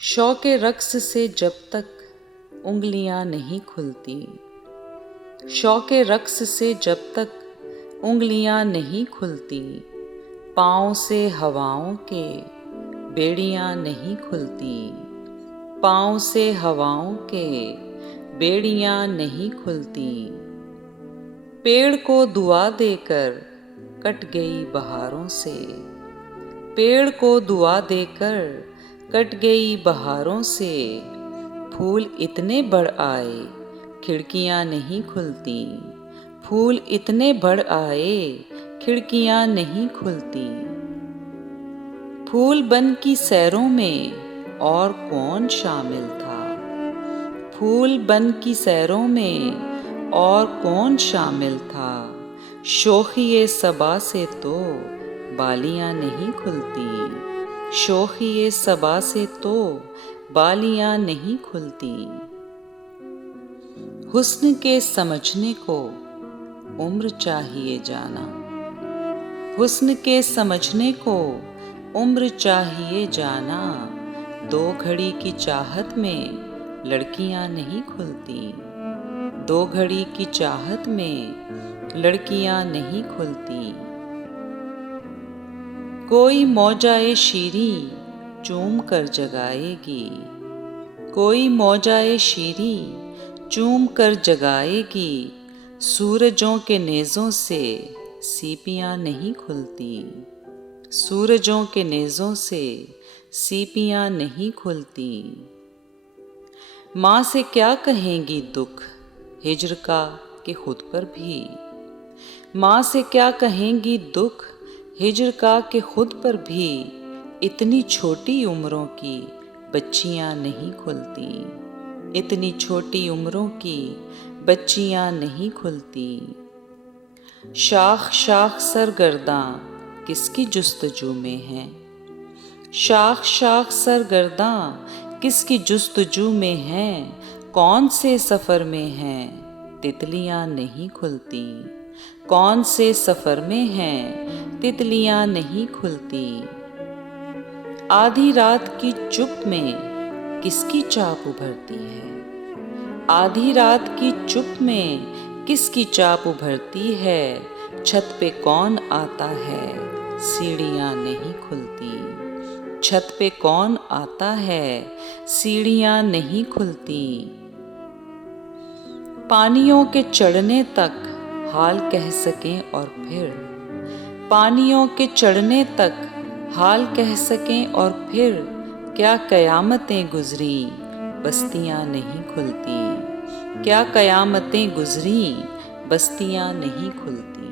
शौक़े रक़्स से जब तक उंगलियां नहीं खुलती, शौक़े रक़्स से जब तक उंगलियां नहीं खुलती, पाँव से हवाओं के बेड़ियां नहीं खुलती, पाँव से हवाओं के बेड़ियां नहीं खुलती। पेड़ को दुआ देकर कट गई बहारों से, पेड़ को दुआ देकर कट गई बहारों से, फूल इतने बढ़ आए खिड़कियां नहीं खुलती, फूल इतने बढ़ आए खिड़कियां नहीं खुलती। फूल बन की सैरों में और कौन शामिल था, फूल बन की सैरों में और कौन शामिल था। शोखिए सबा से तो बालियां नहीं खुलती, शोखिए सबा से तो बालियां नहीं खुलती। हुस्न के समझने को उम्र चाहिए जाना, हुस्न के समझने को उम्र चाहिए जाना। दो घड़ी की चाहत में लड़कियां नहीं खुलती, दो घड़ी की चाहत में लड़कियां नहीं खुलती। कोई मौजाए शीरी चूम कर जगाएगी, कोई मौजाए शीरी चूम कर जगाएगी। सूरजों के नेज़ों से सीपियां नहीं खुलती, सूरजों के नेज़ों से सीपियां नहीं खुलती। माँ से क्या कहेंगी दुख हिज्र का कि खुद पर भी, माँ से क्या कहेंगी दुख हिज्र का कि खुद पर भी। इतनी छोटी उम्रों की बच्चियां नहीं खुलती, इतनी छोटी उम्रों की बच्चियां नहीं खुलती। शाख शाख सरगर्दां किसकी जुस्तजू में है, शाख शाख सरगर्दां किसकी जुस्तजू में है। कौन से सफ़र में हैं तितलियां नहीं खुलती, कौन से सफ़र में हैं तितलियां नहीं खुलती। आधी रात की चुप में किसकी चाप उभरती है, आधी रात की चुप में किसकी चाप उभरती है। छत पे कौन आता है सीढ़ियां नहीं खुलती, छत पे कौन आता है सीढ़ियां नहीं खुलती। पानियों के चढ़ने तक हाल कह सकें और फिर, पानियों के चढ़ने तक हाल कह सकें और फिर। क्या कयामतें गुजरी बस्तियां नहीं खुलती, क्या कयामतें गुजरी बस्तियां नहीं खुलती।